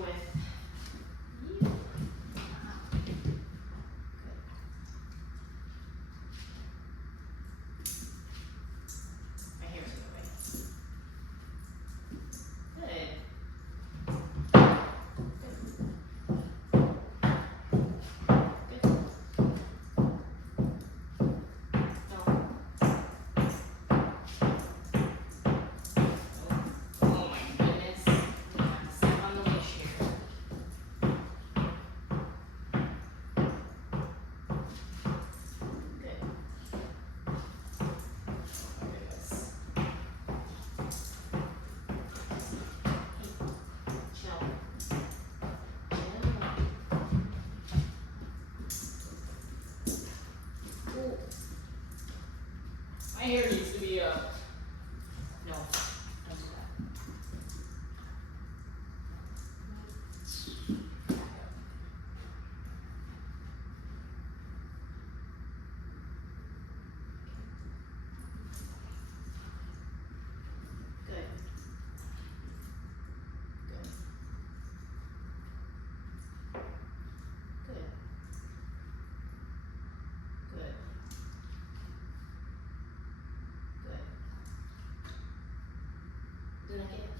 with you. Good. My hair's in the way. Good. My hair needs to be up. No, don't do that. Good. Good. Good. Good. Good. Did I get it?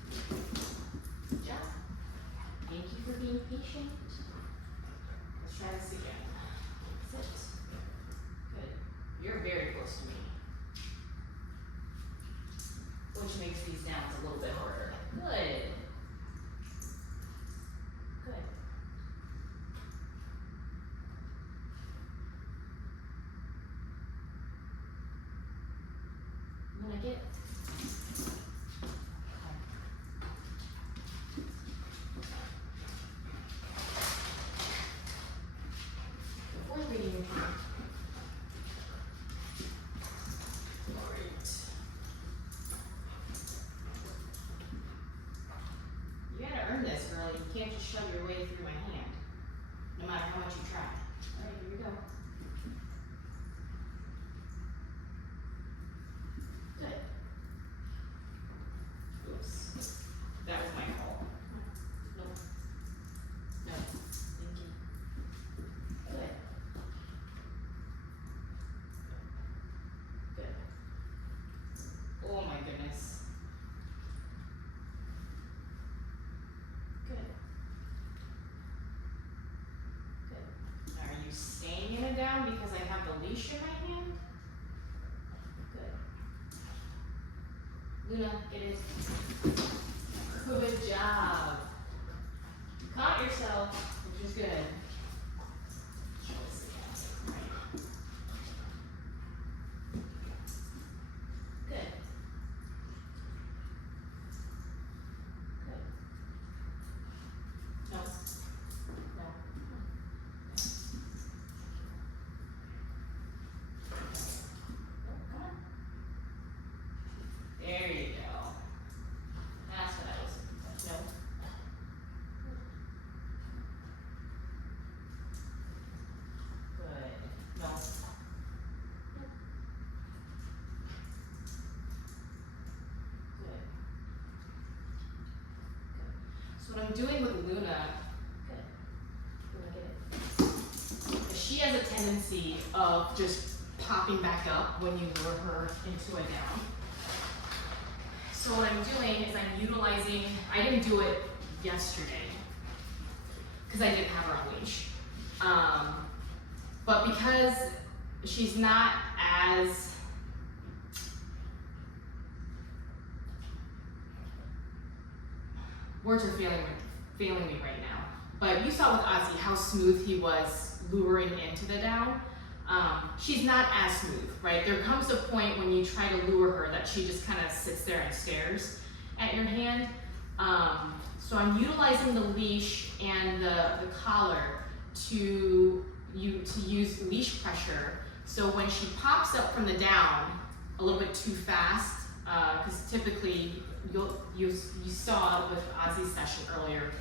Good job. Thank you for being patient. Let's try this again. Sit. Good. You're very close to me. Which makes these downs a little bit harder. Good. Good. I'm gonna get the fourth reading. Alright. You gotta earn this, girl. You can't just shove your way through my hand, no matter how much you try. Alright, here we go. Good. Oops. That was my fault. Nope. No. Thank you. Good. Good. Oh my goodness. Good. Good. Now, are you staying in it down because I have the leash in my hand? Good. Luna, get it. Good job. You caught yourself, which is good. Show us again. Right. Good. Good. No. No. No, come on. There you go. That's what I was looking for. No. Good. No. Good. Good. So what I'm doing with Luna, good. Luna, get it. She has a tendency of just popping back up when you lure her into a down. So what I'm doing is I'm utilizing, I didn't do it yesterday because I didn't have her on leash. But because she's not as, words are failing me right now. But you saw with Ozzy how smooth he was luring into the down. She's not as smooth, right? There comes a point when you try to lure her that she just kind of sits there and stares at your hand. So I'm utilizing the leash and the collar to use leash pressure. So when she pops up from the down a little bit too fast, because typically you saw with Ozzy's session earlier,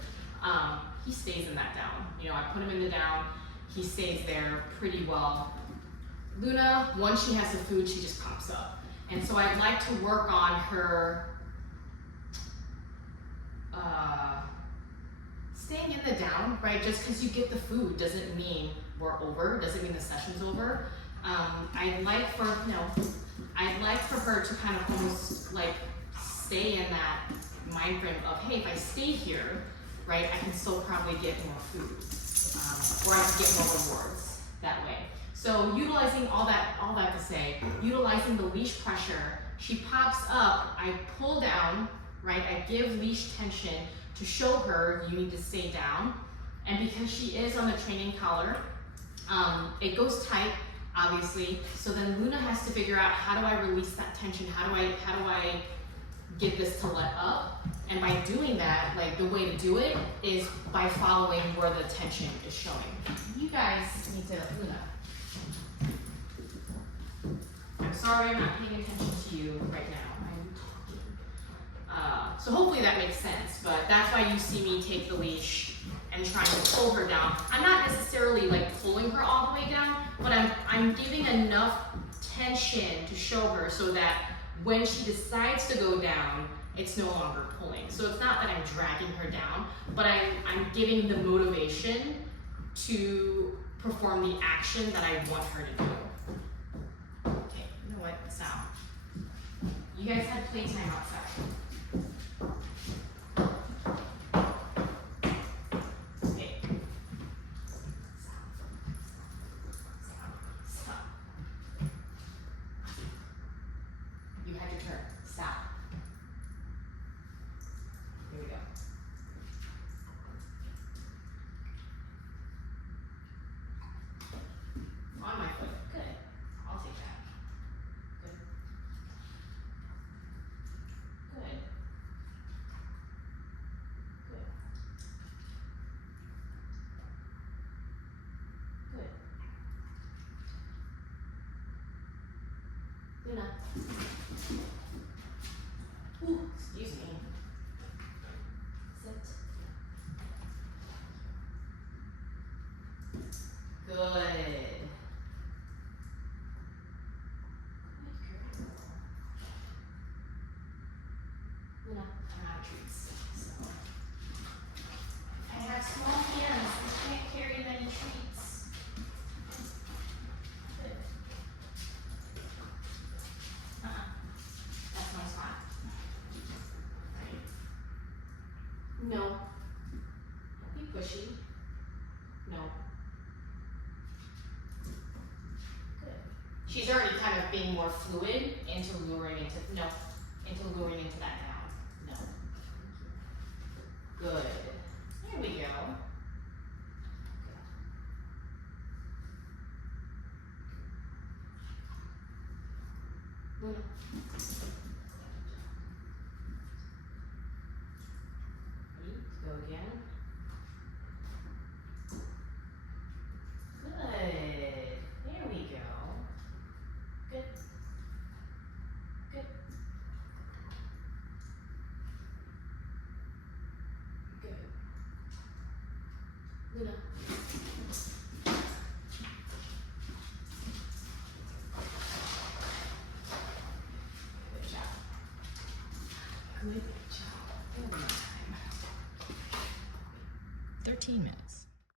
he stays in that down. You know, I put him in the down, he stays there pretty well. Luna, once she has the food, she just pops up. And so I'd like to work on her staying in the down, right? Just because you get the food doesn't mean we're over, doesn't mean the session's over. I'd like for her to kind of almost like stay in that mind frame of, hey, if I stay here, right, I can still probably get more food, or I can get more rewards that way. So utilizing all that to say, utilizing the leash pressure, she pops up, I pull down, right, I give leash tension to show her you need to stay down. And because she is on the training collar, it goes tight, obviously. So then Luna has to figure out, how do I release that tension? How do I get this to let up? And by doing that, like the way to do it is by following where the tension is showing. You guys need to, Luna. I'm sorry I'm not paying attention to you right now. I'm talking. So hopefully that makes sense, but that's why you see me take the leash and trying to pull her down. I'm not necessarily like pulling her all the way down, but I'm giving enough tension to show her so that when she decides to go down, it's no longer pulling. So it's not that I'm dragging her down, but I'm giving the motivation to perform the action that I want her to do. Okay, you know what, stop. You guys had playtime outside. Okay. Stop. You had your turn. Stop. Here we go. On my foot. Good. I'll take that. Good. Good. Good. Good. Luna. Ooh, excuse me. Sit. Good. Good girl. Luna, I'm out of treats. So. I have small hands. I can't carry many treats. Good. That's my spot. Right. No. Don't be pushy. No. Good. She's already kind of being more fluid into luring into that down. No. Good. There we go. Luna. Ready? Go again. Good. There we go. Good. Good. Good. Luna. Good job. Good job. One more time. 13 minutes.